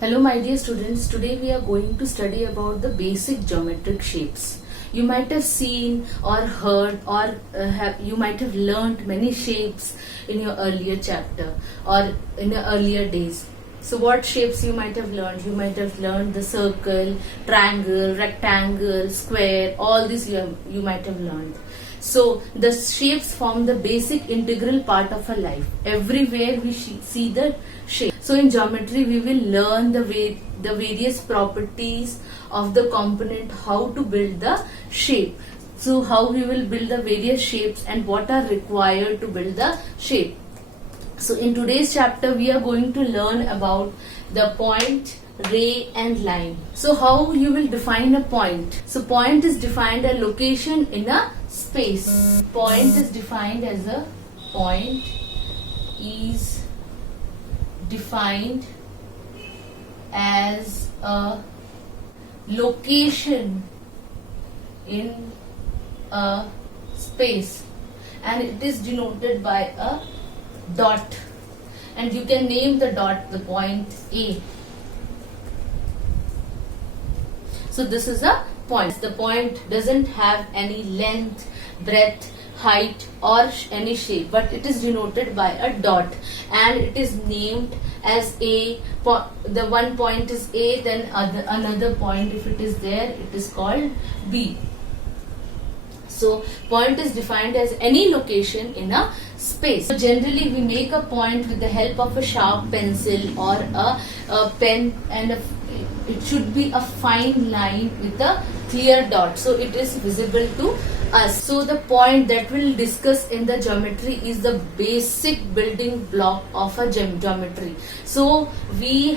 Hello my dear students, today we are going to study about the basic geometric shapes. You might have seen or heard or you might have learnt many shapes in your earlier chapter or in your earlier days. So what shapes you might have learned? You might have learned the circle, triangle, rectangle, square, all these you might have learned. So the shapes form the basic integral part of our life. Everywhere we see the shape. So in geometry we will learn the various properties of the component, how to build the shape. So how we will build the various shapes and what are required to build the shape. So in today's chapter we are going to learn about the point, ray and line. So how you will define a point? So point is defined a location in a space. Point is defined as a point is defined as a location in a space and it is denoted by a dot, and you can name the dot the point A. So this is a point. The point doesn't have any length, breadth, height or any shape, but it is denoted by a dot and it is named as A. The one point is A, then another point, if it is there, it is called B. So point is defined as any location in a space. So generally we make a point with the help of a sharp pencil or a pen, and it should be a fine line with a clear dot, so it is visible to us. So the point that we'll discuss in the geometry is the basic building block of a geometry. So we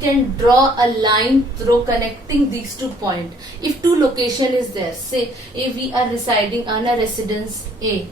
can draw a line through connecting these 2 points. If 2 location is there, say if we are residing on a residence A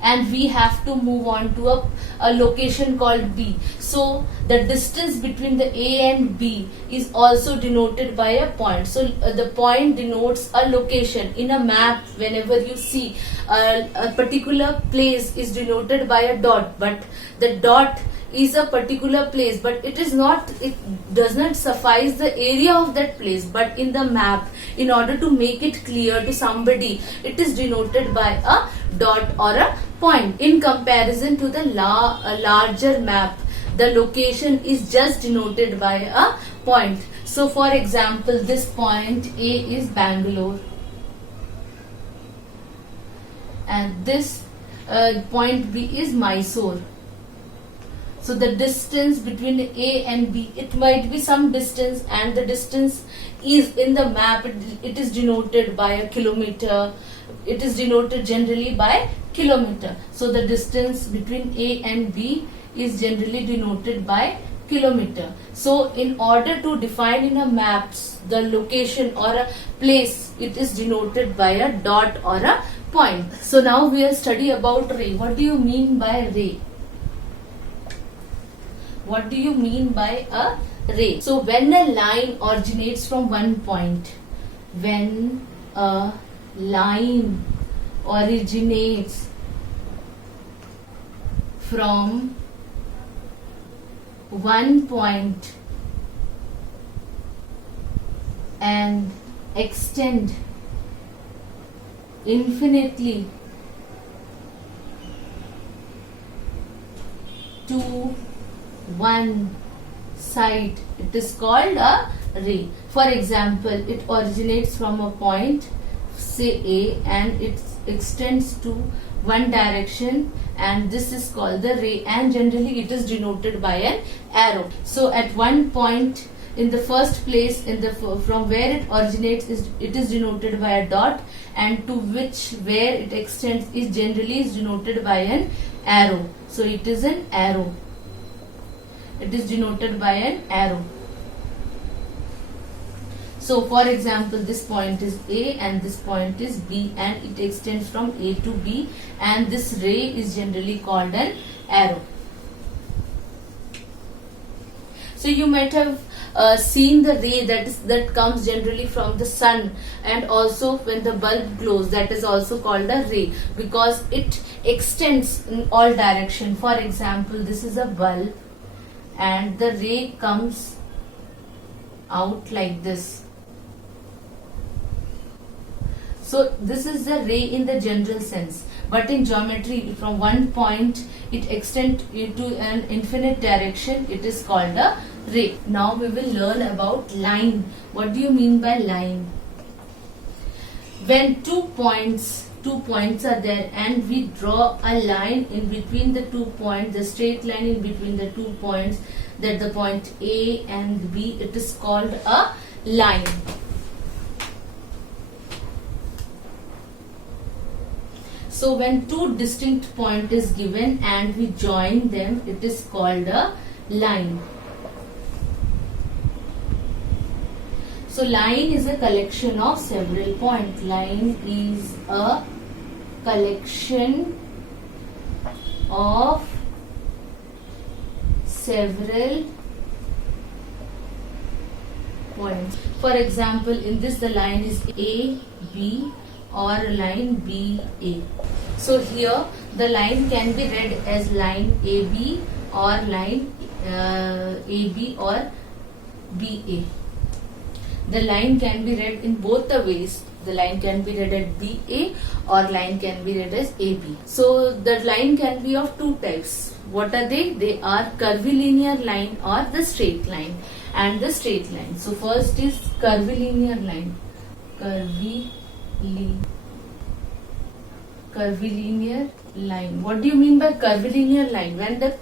and we have to move on to a location called B. So the distance between the A and B is also denoted by a point. So the point denotes a location. In a map, whenever you see a particular place is denoted by a dot, but the dot is a particular place, but it does not suffice the area of that place, but in the map, in order to make it clear to somebody, it is denoted by a dot or a point. In comparison to the larger map, the location is just denoted by a point. So for example, this point A is Bangalore and this point B is Mysore. So the distance between A and B, it might be some distance, and the distance is in the map, it is denoted by a kilometer. It is denoted generally by kilometer. So the distance between A and B is generally denoted by kilometer. So in order to define in a maps the location or a place, it is denoted by a dot or a point. So now we will study about ray. What do you mean by ray? What do you mean by a ray? So when a line originates from one point, when a line originates from one point and extend infinitely to one side, it is called a ray. For example, it originates from a point, say A, and it extends to one direction, and this is called the ray, and generally it is denoted by an arrow. So at one point, in the first place, from where it originates, it is denoted by a dot, and to where it extends is generally denoted by an arrow. So it is an arrow. It is denoted by an arrow. So for example, this point is A and this point is B, and it extends from A to B, and this ray is generally called an arrow. So you might have seen the ray that comes generally from the sun, and also when the bulb glows, that is also called a ray because it extends in all direction. For example, this is a bulb and the ray comes out like this. So this is the ray in the general sense, but in geometry, from one point it extends into an infinite direction. It is called a ray. Now we will learn about line. What do you mean by line? When two points are there and we draw a line in between the 2 points, the straight line in between the 2 points, that the point A and B, it is called a line. So when two distinct point is given and we join them, it is called a line. So line is a collection of several points. Line is a collection of several points. For example, in this the line is A, B, or line BA. So here the line can be read as line AB or line AB or BA. The line can be read in both the ways. The line can be read as BA or line can be read as AB. So the line can be of two types. What are they? They are curvilinear line or the straight line and the straight line. So first is curvilinear line. Curvilinear line. What do you mean by curvilinear line? When the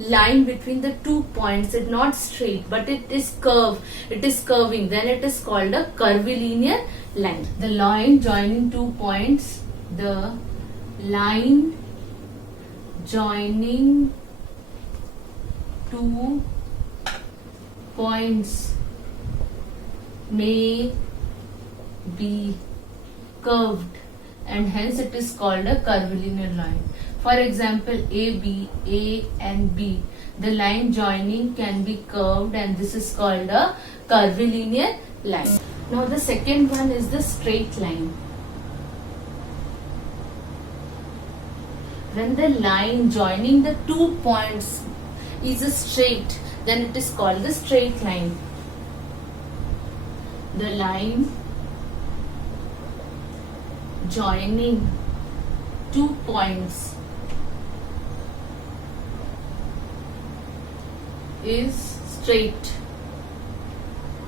line between the 2 points is not straight but it is curved, it is curving, then it is called a curvilinear line. The line joining 2 points, the line joining 2 points may be curved and hence it is called a curvilinear line. For example, A and B, the line joining can be curved and this is called a curvilinear line. Now the second one is the straight line. When the line joining the 2 points is a straight, then it is called the straight line. The line joining 2 points is straight.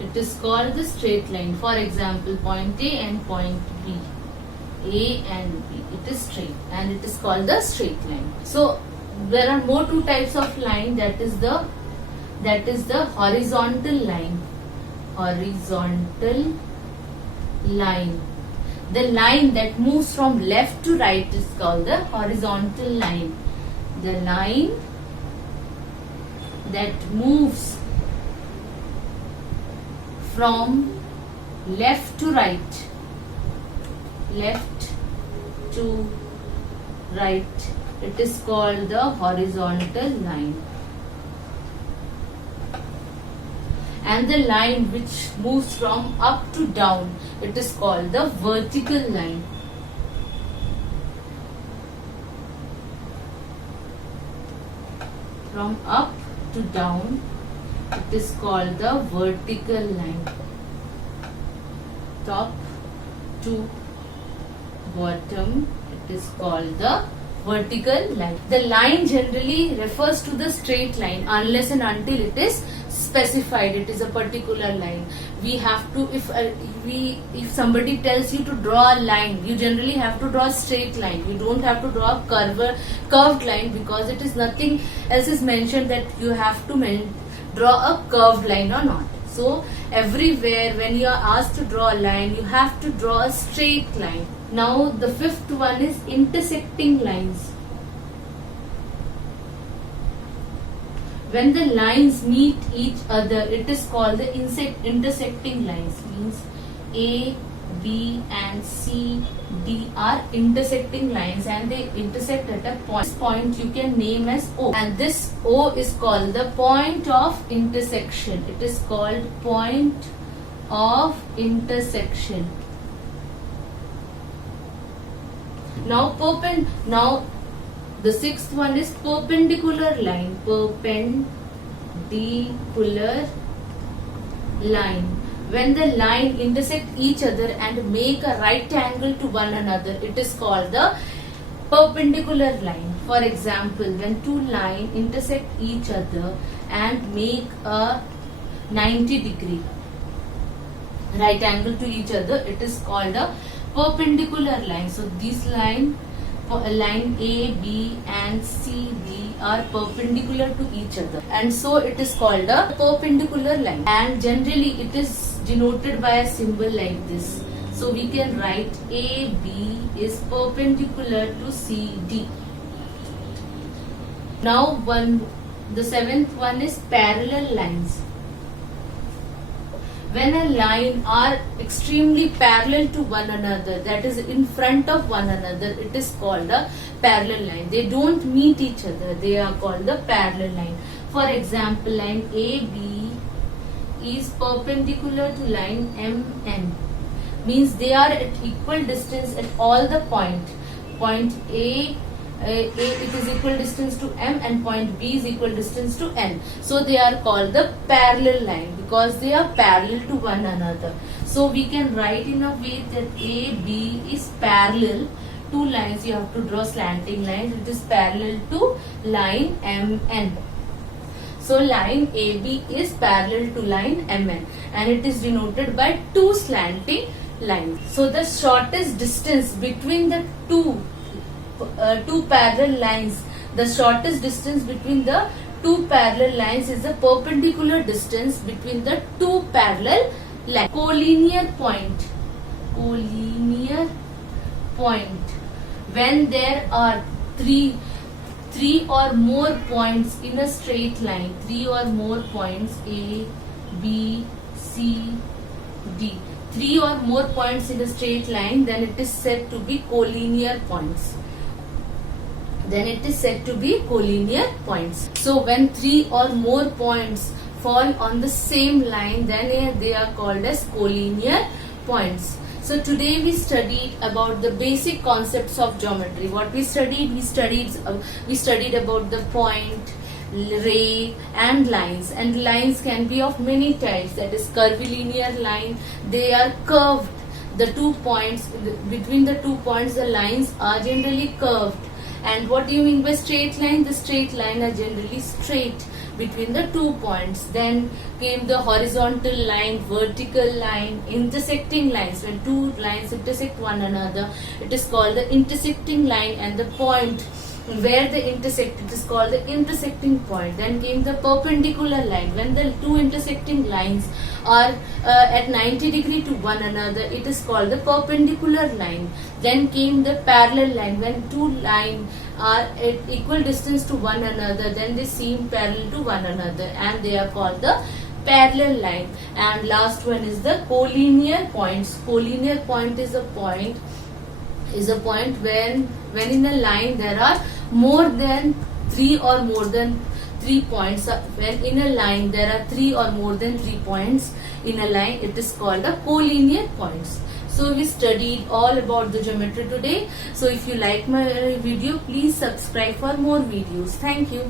It is called the straight line. For example, point A and point B. A and B. It is straight and it is called the straight line. So there are more two types of line, that is the horizontal line. Horizontal line. The line that moves from left to right is called the horizontal line. The line that moves from left to right, it is called the horizontal line. And the line which moves from up to down, it is called the vertical line. From up to down, it is called the vertical line. Top to bottom, it is called the vertical line. The line generally refers to the straight line unless and until it is specified. It is a particular line. We have to, if somebody tells you to draw a line, you generally have to draw a straight line. You don't have to draw a curved line, because it is nothing else is mentioned that you have to draw a curved line or not. So everywhere when you are asked to draw a line, you have to draw a straight line. Now the fifth one is intersecting lines. When the lines meet each other, it is called the intersecting lines. Means A, B and C, D are intersecting lines and they intersect at a point. This point you can name as O, and this O is called the point of intersection. It is called point of intersection. Now the sixth one is perpendicular line. Perpendicular line. When the line intersect each other and make a right angle to one another, it is called the perpendicular line. For example, when two lines intersect each other and make a 90-degree right angle to each other, it is called a perpendicular line. So this line A, B and C, D are perpendicular to each other, and so it is called a perpendicular line, and generally it is denoted by a symbol like this. So we can write AB is perpendicular to CD. Now the seventh one is parallel lines. When a line are extremely parallel to one another, that is in front of one another, it is called a parallel line. They don't meet each other, they are called the parallel line. For example, line AB is perpendicular to line MN, means they are at equal distance at all the point. Point A it is equal distance to M, and point B is equal distance to N. So they are called the parallel line because they are parallel to one another. So we can write in a way that AB is parallel to lines. You have to draw slanting lines. It is parallel to line MN. So line AB is parallel to line MN, and it is denoted by two slanting lines. So the shortest distance between the two parallel lines, the shortest distance between the two parallel lines is the perpendicular distance between the two parallel lines. Collinear point. Collinear point. When there are three or more points in a straight line, three or more points A, B, C, D, three or more points in a straight line, then it is said to be collinear points. Then it is said to be collinear points. So when three or more points fall on the same line, then they are called as collinear points. So today we studied about the basic concepts of geometry. What we studied? We studied about the point, ray and lines. And lines can be of many types. That is curvilinear line. They are curved. The 2 points, between the 2 points, the lines are generally curved. And what do you mean by straight line? The straight line are generally straight between the 2 points. Then came the horizontal line, vertical line, intersecting lines. When 2 lines intersect one another, it is called the intersecting line, and the point where they intersect, it is called the intersecting point. Then came the perpendicular line. When the 2 intersecting lines are at 90 degree to one another, it is called the perpendicular line. Then came the parallel line. When 2 lines are at equal distance to one another, then they seem parallel to one another, and they are called the parallel line. And last one is the collinear points. Collinear point is a point when in a line there are more than 3 or more than 3 points. When in a line there are 3 or more than 3 points in a line, it is called a collinear points. So we studied all about the geometry today. So if you like my video, please subscribe for more videos. Thank you.